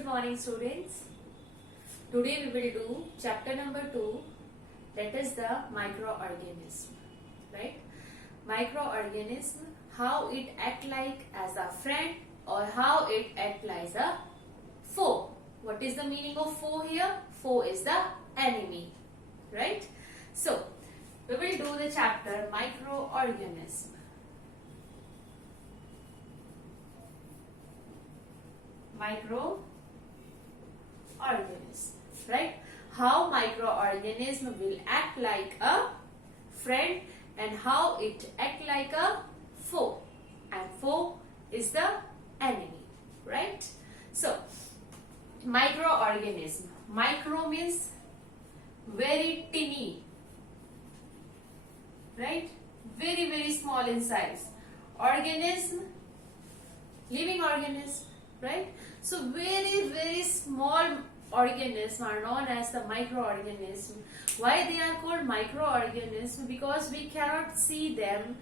Good morning, students. Today we will do chapter number 2, that is the microorganism. Right? Microorganism, how it act like as a friend or how it act like a foe. What is the meaning of foe here? Foe is the enemy. Right? So, we will do the chapter microorganism. Microorganism, right? How microorganism will act like a friend and how it act like a foe, and foe is the enemy, right? So microorganism, micro means very teeny, right? Very small in size. Organism, living organism, right? So very small organisms are known as the microorganism. Why they are called microorganism? Because we cannot see them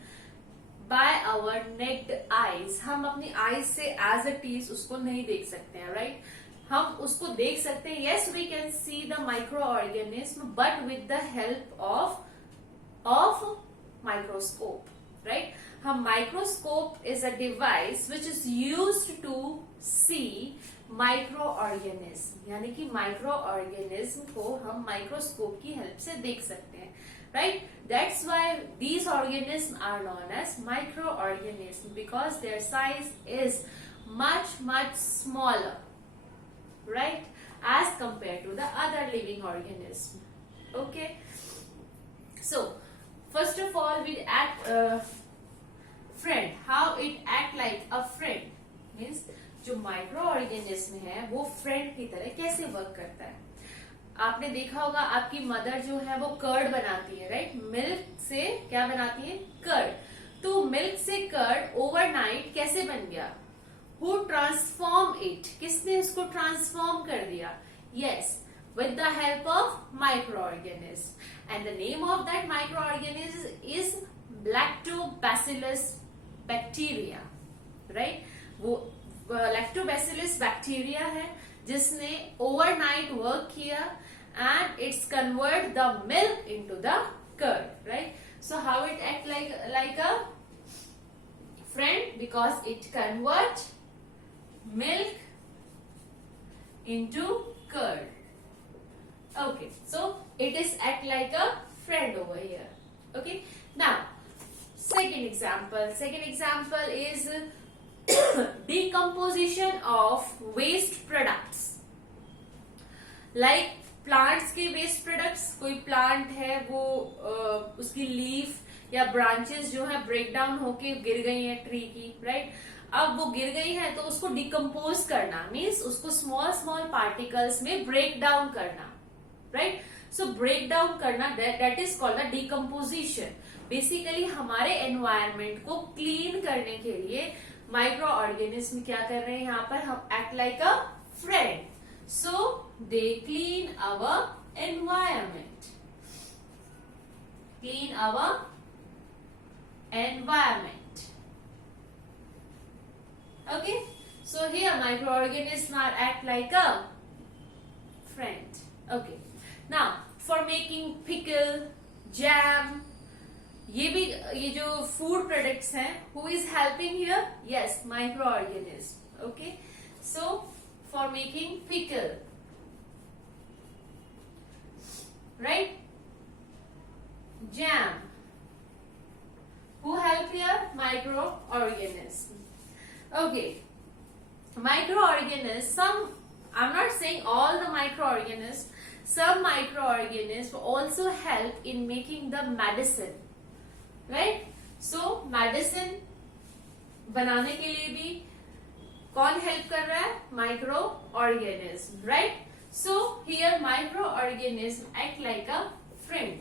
by our naked eyes. हम अपनी eyes से as it is उसको नहीं देख सकते हैं, right? हम उसको देख सकते हैं. Yes, we can see the microorganism, but with the help of microscope, right? हम microscope is a device which is used to see microorganism, यानी कि microorganism को हम microscope की help से देख सकते हैं, right? That's why these organisms are known as microorganisms, because their size is much smaller, right, as compared to the other living organism. Okay, so first of all we act friend. How it act like a friend means जो micro organism है वो friend की तरह कैसे work करता है. आपने देखा होगा आपकी मदर जो है वो कर्ड बनाती है, राइट? मिल्क से क्या बनाती है? कर्ड. तो मिल्क से कर्ड ओवरनाइट कैसे बन गया? Who transform it? किसने उसको ट्रांसफॉर्म कर दिया? Yes, with the help of microorganism, and the name of that microorganism is lactobacillus bacteria, right? वो lactobacillus bacteria है जिसने overnight work किया and it's convert the milk into the curd, right? So how it act like a friend? Because it convert milk into curd. Okay, so it is act like a friend over here. Okay, now second example is decomposition of waste products. Like plants के waste products, कोई plant है वो उसकी leaf या branches जो है break down होके गिर गई है tree की, right? अब वो गिर गई है तो उसको decompose करना means उसको small particles में break down करना, right? So break down करना, that is called the decomposition. Basically हमारे environment को clean करने के लिए माइक्रो ऑर्गेनिज्म क्या कर रहे हैं यहाँ पर? हम act like a friend. So they clean our environment. Clean our environment. Okay, so here microorganism are act like a friend. Okay, now for making pickle, jam, ये जो फूड प्रोडक्ट्स हैं, who is helping here? Yes, microorganism. Okay, so for making pickle, right, jam, who help here? Microorganism. Okay, microorganism, some, I am not saying all the microorganism, some microorganisms also help in making the medicine, right? So medicine बनाने के लिए भी कौन help कर रहा है? Microorganism, right? So here microorganism act like a friend.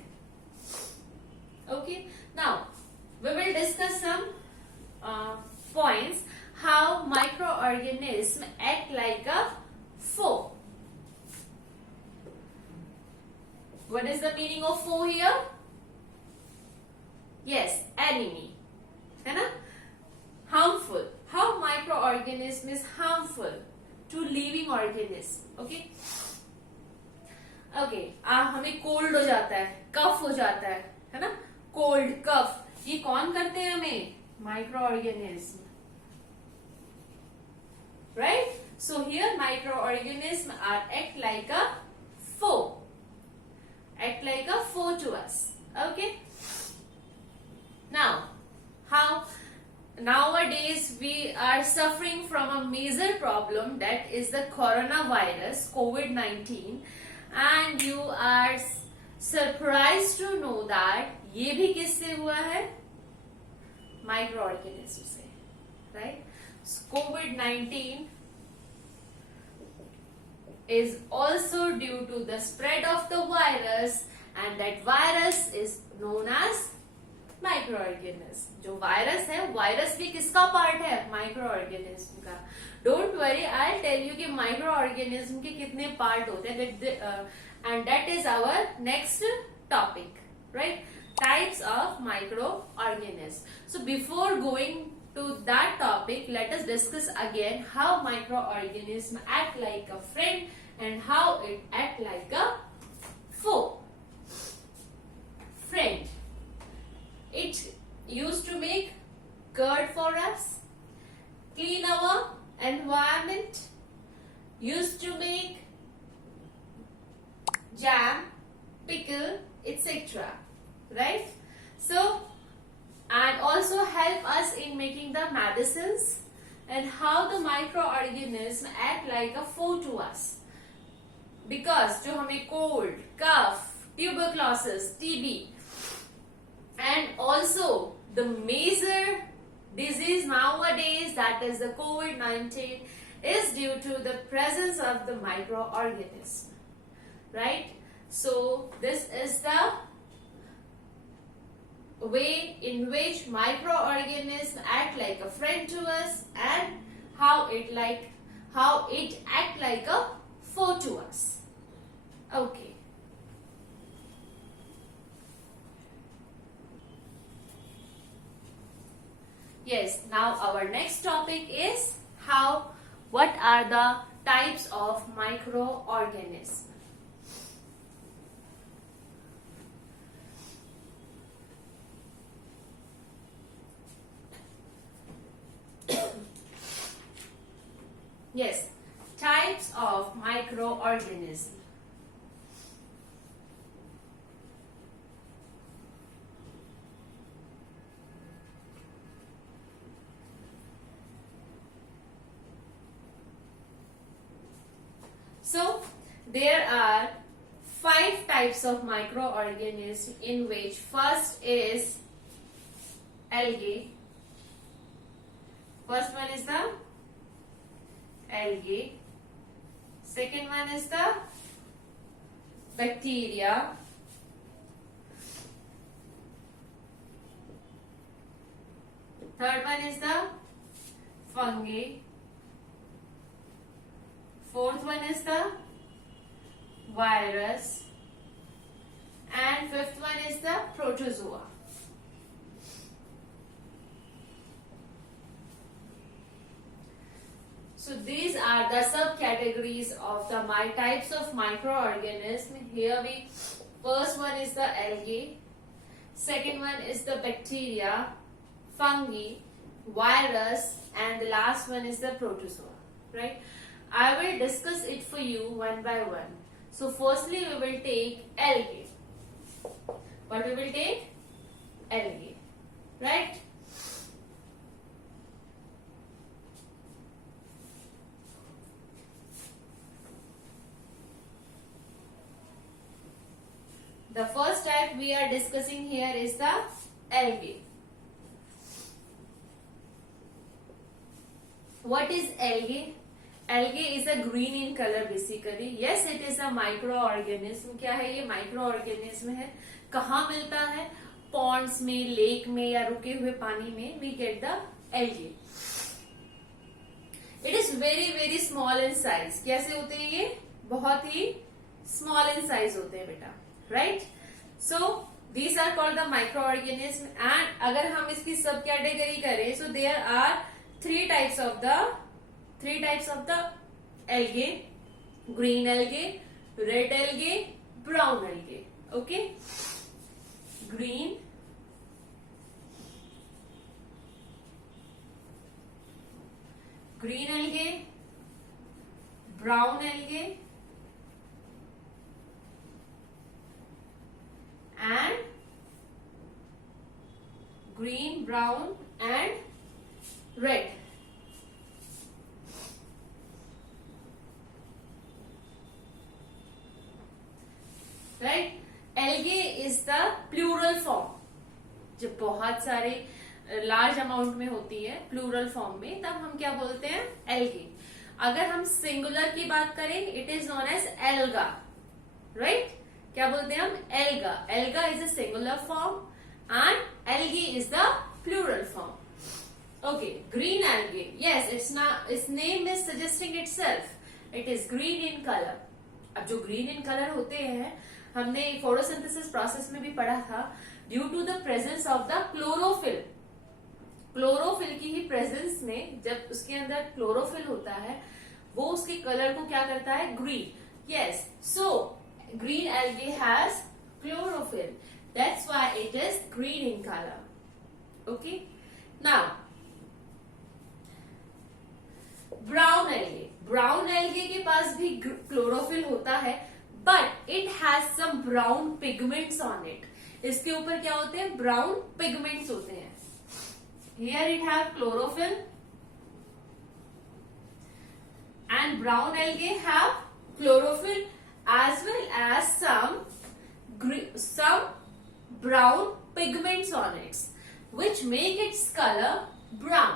Okay, now we will discuss some points how microorganism act like a foe. What is the meaning of foe here? Yes, enemy, है ना? Harmful. How microorganism is harmful to living organism. Okay. Okay हमें cold हो जाता है, कफ हो जाता है ना, कोल्ड कफ, ये कौन करते हैं हमें? Microorganism, right? So here microorganism are act like a foe to us. Okay, how nowadays we are suffering from a major problem, that is the coronavirus COVID-19, and you are surprised to know that ये भी किससे हुआ है? Micro organism से, right? COVID-19 is also due to the spread of the virus, and that virus is known as microorganism. जो virus है, virus भी किसका पार्ट है? माइक्रो ऑर्गेनिज्म का. Don't worry, I tell you कि माइक्रो ऑर्गेनिज्म के कितने पार्ट होते हैं, and that is our next topic, right? Types of microorganism. So before going to that topic, let us discuss again how microorganisms act like a friend and how it act like a foe. Friend, it used to make curd for us, clean our environment, used to make jam, pickle, etc. Right? So and also help us in making the medicines, and how the microorganisms act like a foe to us, because जो हमें cold, cough, tuberculosis, TB, and also the major disease nowadays, that is the COVID-19, is due to the presence of the microorganism, right? So this is the way in which microorganisms act like a friend to us, and how it act like a foe to us. Okay. Yes, now our next topic is what are the types of microorganisms. Yes, types of microorganisms. So there are 5 types of microorganisms, in which first is algae. First one is the algae. Second one is the bacteria. Third one is the fungi. Fourth one is the virus. And fifth one is the protozoa. So these are the subcategories of the types of microorganisms. Here first one is the algae, second one is the bacteria, fungi, virus, and the last one is the protozoa, right? I will discuss it for you one by one. So firstly we will take algae. What we will take? Algae, right? The first type we are discussing here is the algae. What is algae? Algae is a green in color basically. Yes, it is a microorganism. क्या है ये? Microorganism है. कहाँ मिलता है? Ponds में, lake में या रुके हुए पानी में we get the algae. It is very very small in size. कैसे होते हैं ये? बहुत ही small in size होते हैं बेटा. Right? So these are called the microorganism, and अगर हम इसकी सब कैटेगरी करें, so there are three types of the algae, green algae, red algae, brown algae. Okay, green, algae, brown algae, and green, brown and red. Right? Algae is the plural form. जब बहुत सारे large amount में होती है plural form में, तब हम क्या बोलते हैं? एल्गे. अगर हम सिंगुलर की बात करें, it is known as alga. Right? क्या बोलते हैं हम? Alga. Alga is a singular form and algae is the plural form. Okay, green algae. Yes, it's name is suggesting itself. It is green in colour. अब जो green in colour होते हैं, हमने photosynthesis process में भी पढ़ा था, due to the presence of the chlorophyll. Chlorophyll की ही प्रेजेंस में जब उसके अंदर क्लोरोफिल होता है, वो उसके कलर को क्या करता है? Green. Yes, so green algae has chlorophyll. That's why it is green in colour. Okay, now brown algae. Brown algae के पास भी क्लोरोफिल होता है, but it has some brown pigments on it. इसके ऊपर क्या होते हैं? ब्राउन पिगमेंट्स होते हैं. Here it have chlorophyll and brown algae have chlorophyll as well as some brown pigments on it, which make its color brown.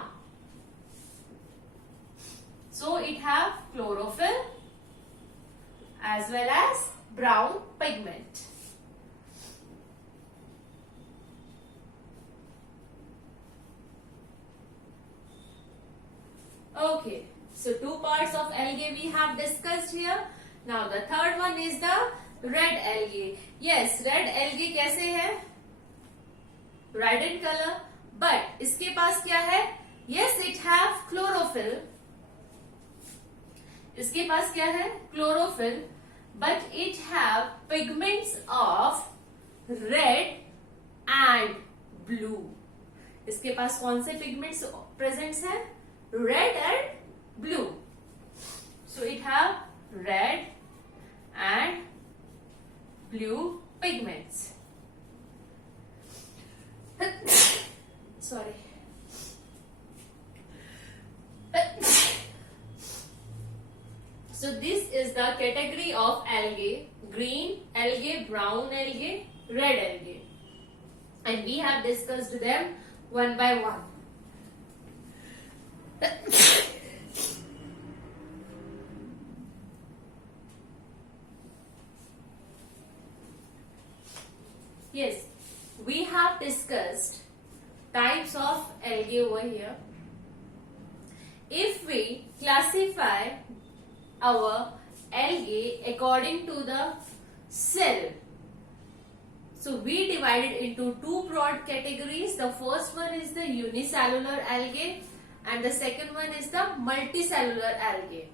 So it have chlorophyll as well as brown pigment. Okay, so two parts of algae we have discussed here. Now the third one is the red algae. Yes, red algae कैसे है? Red in color, but इसके पास क्या है? Yes, it have chlorophyll. इसके पास क्या है? Chlorophyll, but it have pigments of red and blue. इसके पास कौन से pigments presents है? Red and blue. So it have red and blue pigments. Sorry. So this is the category of algae: green algae, brown algae, red algae, and we have discussed them one by one. Yes, we have discussed types of algae over here. If we classify our algae according to the cell, so we divide it into two broad categories. The first one is the unicellular algae and the second one is the multicellular algae.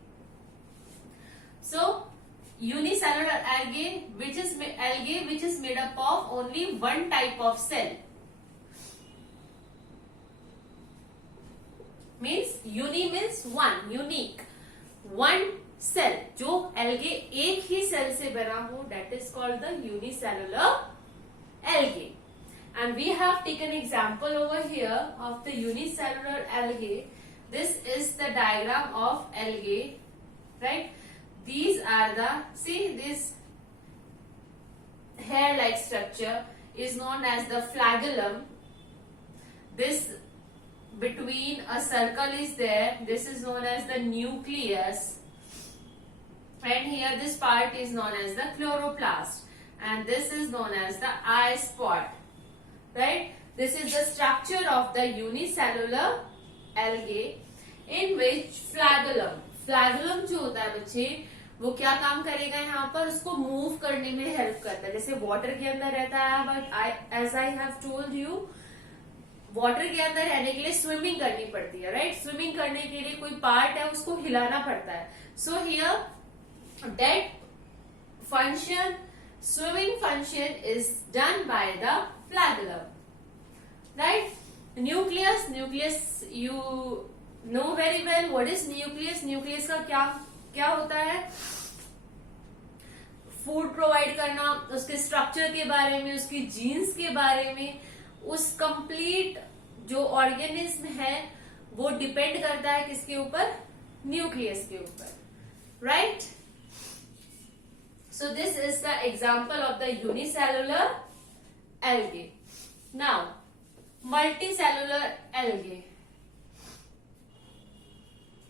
So unicellular algae which is made up of only one type of cell. Means uni means one, unique, one cell. जो algae एक ही cell से बना हो, that is called the unicellular algae. And we have taken example over here of the unicellular algae. This is the diagram of algae, right? These are the, see, this hair-like structure is known as the flagellum. This between a circle is there. This is known as the nucleus. And here this part is known as the chloroplast. And this is known as the eye spot. Right? This is the structure of the unicellular algae in which flagellum. Flagellum जो होता है बच्चे, वो क्या काम करेगा यहाँ पर? उसको मूव करने में हेल्प करता है. जैसे वाटर के अंदर रहता है, but as I have told you, water के अंदर रहने के लिए स्विमिंग करनी पड़ती है, राइट? स्विमिंग करने के लिए कोई पार्ट है उसको हिलाना पड़ता है. So here that function, swimming function is done by the flagellum, right? Nucleus you know very well. What is nucleus? Nucleus का क्या होता है? फूड प्रोवाइड करना, उसके स्ट्रक्चर के बारे में, उसकी जीन्स के बारे में, उस कंप्लीट जो ऑर्गेनिज्म है वो डिपेंड करता है किसके ऊपर? न्यूक्लियस के ऊपर, right? So this is the example of the unicellular algae. Now, multicellular algae.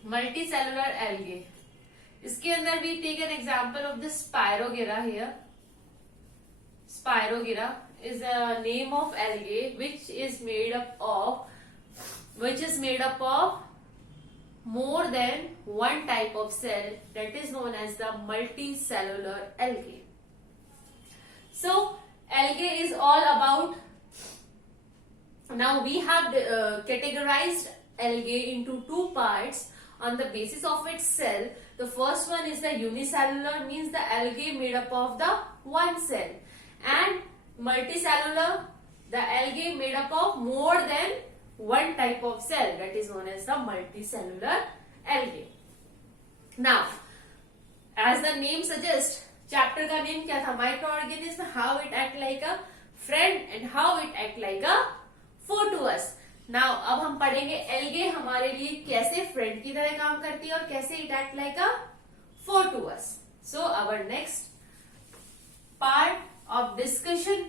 Multicellular algae. इसके अंदर we take an example of the Spirogyra here. Spirogyra is a name of algae which is made up of more than one type of cell, that is known as the multicellular algae. So algae is all about, now we have categorized algae into two parts on the basis of its cell. The first one is the unicellular, means the algae made up of the one cell, and multicellular, the algae made up of more than one type of cell, that is known as the multicellular algae. Now, as the name suggests, chapter का name क्या था? Microorganism, how it act like a friend and how it act like a foe to us. Now, अब हम पढ़ेंगे algae हमारे लिए कैसे friend की तरह काम करती है और कैसे it act like a foe to us. So, our next part of discussion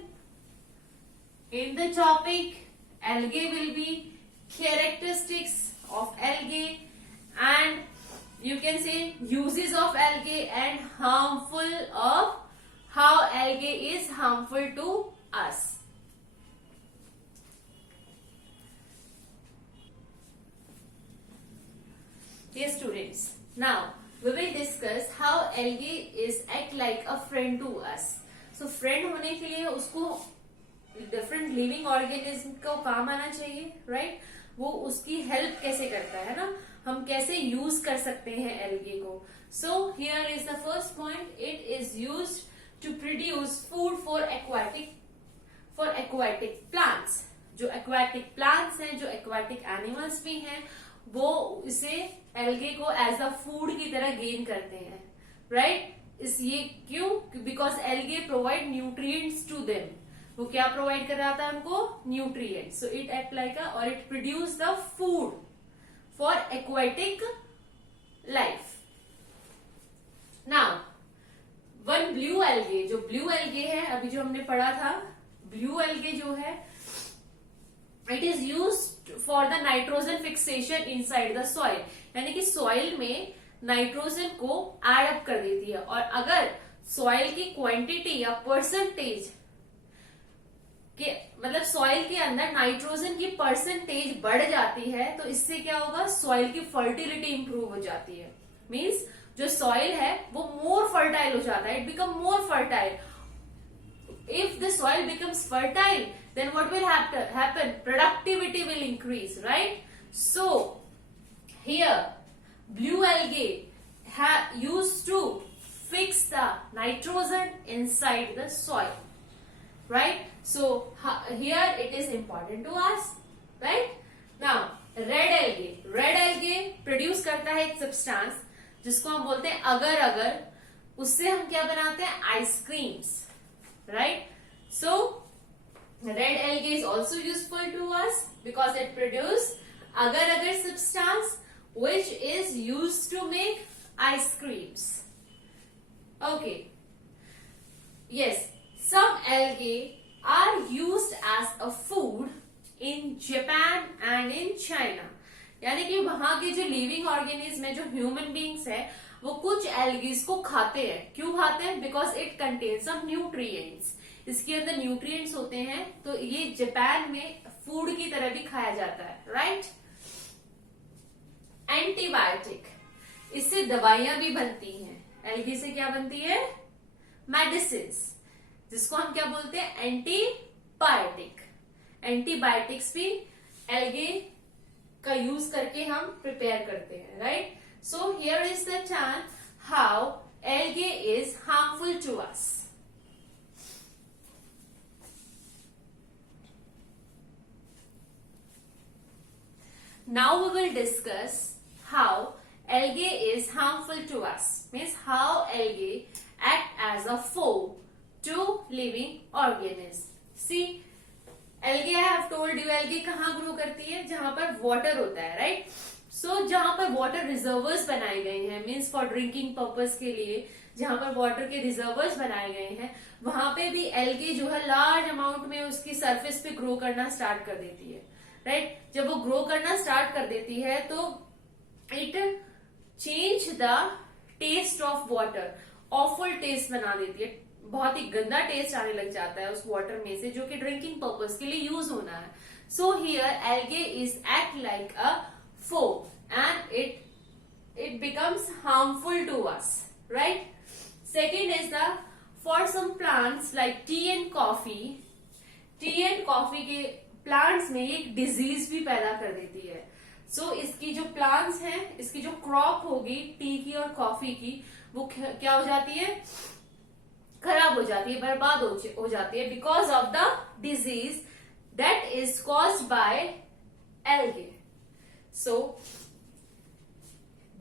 in the topic algae will be characteristics of algae, and you can say uses of algae and harmful of how algae is harmful to us. Yes, students. Now we will discuss how algae is act like a friend to us. So friend होने के लिए उसको different living organism को काम आना चाहिए, right? वो उसकी हेल्प कैसे करता है ना, हम कैसे यूज कर सकते हैं एल्गे को. So here is the first point, it is used to produce food for aquatic plants. जो एक्वाटिक प्लांट्स हैं, जो एक्वाटिक एनिमल्स भी हैं, वो इसे एल्गे को एज अ फूड की तरह गेन करते हैं, राइट? इस ये क्यों? Because algae provide nutrients to them. वो क्या प्रोवाइड कर रहा था उनको? Nutrient. So it act like a, और it produce the food for aquatic life. Now one blue algae, जो ब्लू एल्गे है अभी जो हमने पढ़ा था, ब्लू एल्गे जो है it is used for the nitrogen fixation inside the soil. यानी कि सॉइल में नाइट्रोजन को एड अप कर देती है, और अगर सॉइल की क्वांटिटी या परसेंटेज कि मतलब सॉइल के अंदर नाइट्रोजन की परसेंटेज बढ़ जाती है, तो इससे क्या होगा? सॉइल की फर्टिलिटी इंप्रूव हो जाती है. मींस जो सॉइल है वो मोर फर्टाइल हो जाता है, it become more fertile. If the soil becomes fertile, then what will happen? Productivity will increase, right? So here blue algae used to fix the nitrogen inside the soil, right? So here it is important to us, right? Now red algae produce करता है एक substance जिसको हम बोलते हैं अगर. उससे हम क्या बनाते हैं? Ice creams, right? So red algae is also useful to us because it produces agar substance which is used to make ice creams. Okay. Yes, some algae are used as a food in Japan and in China. यानी कि वहां के जो living organism है, जो human beings है, वो कुछ एल्गीज को खाते हैं. क्यों खाते हैं? Because it contains some nutrients. इसके अंदर न्यूट्रिएंट्स होते हैं, तो ये जापान में फूड की तरह भी खाया जाता है, राइट? एंटीबायोटिक, इससे दवाइयां भी बनती हैं. एल्गी से क्या बनती है? मेडिसिन, जिसको हम क्या बोलते हैं? एंटीबायोटिक. एंटीबायोटिक्स भी एल्गे का यूज करके हम प्रिपेयर करते हैं, right? So here is the term how algae is harmful to us. Now we will discuss how algae is harmful to us. Means how algae act as a foe to living organisms. See, algae I have told you, algae कहाँ grow करती है? जहां पर water होता है, right? सो जहां पर water reservoirs बनाए गए हैं, मीन्स फॉर ड्रिंकिंग पर्पस के लिए जहां पर वाटर के रिजर्वर्स बनाए गए हैं, वहां पे भी एल्गे जो है लार्ज अमाउंट में उसकी सरफेस पे ग्रो करना स्टार्ट कर देती है, राइट? जब वो ग्रो करना स्टार्ट कर देती है तो it change the taste of water, awful taste बना देती है, बहुत ही गंदा टेस्ट आने लग जाता है उस वाटर में से जो कि ड्रिंकिंग पर्पस के लिए यूज होना है. So here algae is act like a foe and it becomes harmful to us, right? Second is the for some plants like tea and coffee. Tea and coffee के plants में एक disease भी पैदा कर देती है. सो इसकी जो प्लांट्स हैं, इसकी जो क्रॉप होगी टी की और कॉफी की, वो क्या हो जाती है? खराब हो जाती है, बर्बाद हो जाती है because of the disease that is caused by algae. So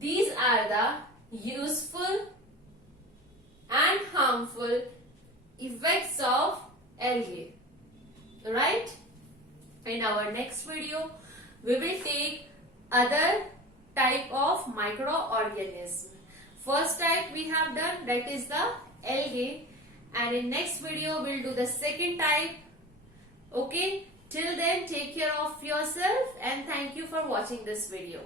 these are the useful and harmful effects of algae, right? In our next video, we will take other type of microorganism. First type we have done, that is the algae, and in next video we'll do the second type. Okay? Till then, take care of yourself and thank you for watching this video.